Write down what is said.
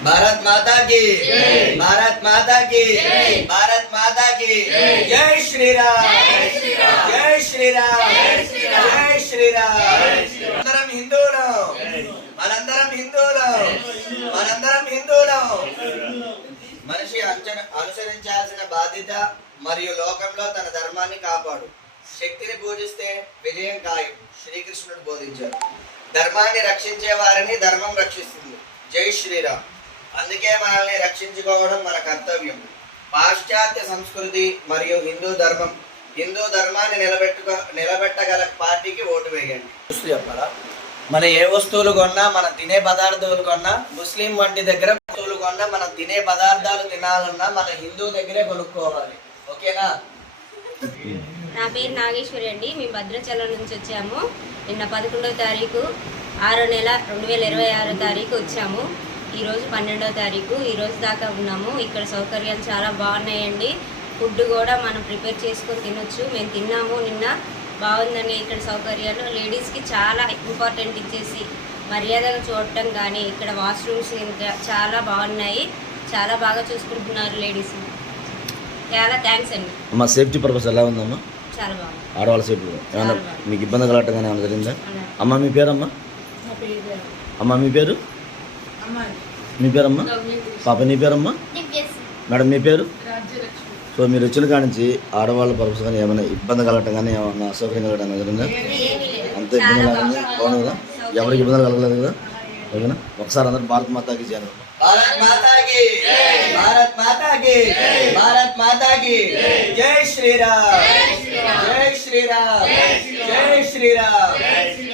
भारत माता की भारत माता की भारत माता की जय श्री राम जय श्री राम जय श्री राम मనందరం హిందువులం మనందరం హిందువులం మనందరం హిందువులం మనిషి అనుసరించాల్సిన బాధ్యత మరియు లోకంలో తన ధర్మాన్ని కాపాడు శక్తిని పూజిస్తే విజయం ఖాయం శ్రీకృష్ణుడు బోధించారు ధర్మాన్ని రక్షించే వారిని ధర్మం రక్షిస్తుంది జై శ్రీరామ్ అందుకే మనల్ని రక్షించుకోవడం మన కర్తవ్యం పాశ్చాత్య సంస్కృతి మరియు హిందూ ధర్మాన్ని నిలబెట్టగల పార్టీకి ఓటు వేయండి చెప్పాలా మన ఏ వస్తువులు కొన్నా మన తినే పదార్థాలు కొన్నా ముస్లిం వంటి దగ్గర వస్తువులు కొన్నా మనం తినే పదార్థాలు తినాలన్నా మన హిందూ దగ్గరే కొనుక్కోవాలి ఓకేనా నా పేరు నాగేశ్వరి అండి మేము భద్రాచలం నుంచి వచ్చాము నిన్న 11వ తారీఖు 6వ నెల 2026 తారీఖు వచ్చాము ఈరోజు 12వ తారీఖు ఈరోజు దాకా ఉన్నాము ఇక్కడ సౌకర్యాలు చాలా బాగున్నాయండి ఫుడ్ కూడా మనం ప్రిపేర్ చేసుకొని తినొచ్చు మేము తిన్నాము నిన్న బాగుందండి ఇక్కడ సౌకర్యాలు లేడీస్కి చాలా ఇంపార్టెంట్ ఇచ్చేసి మర్యాదగా చూడటం కానీ ఇక్కడ వాష్రూమ్స్ చాలా బాగున్నాయి చాలా బాగా చూసుకుంటున్నారు లేడీస్ చాలా థ్యాంక్స్ అండి అమ్మ సేఫ్టీ పర్పస్ ఎలా ఉందమ్మా చాలా బాగుంది ఆడవాళ్ళ సేఫ్టీ ఏమన్నా మీకు ఇబ్బంది కలగటం కానీ ఏమైనా జరిగిందా అమ్మ మీ పేరమ్మా అమ్మ మీ పేరు మీ పేరమ్మా పాప నీ పేరమ్మా మేడం మీ పేరు సో మీరు వచ్చిన కాడి నుంచి ఆడవాళ్ళ పర్పస్ కానీ ఏమైనా ఇబ్బంది కలగటం కానీ ఏమన్నా అసౌకర్యం కలగటం జరిగిందా అంత ఇబ్బంది కలగదు బాగుంది కదా ఎవరికి ఇబ్బంది కలగలేదు కదా ఓకేనా ఒకసారి అందరూ భారత్ మాతాకి చేయాలి भारत माता की भारत माता की भारत माता की जय श्री राम जय श्री राम जय श्री राम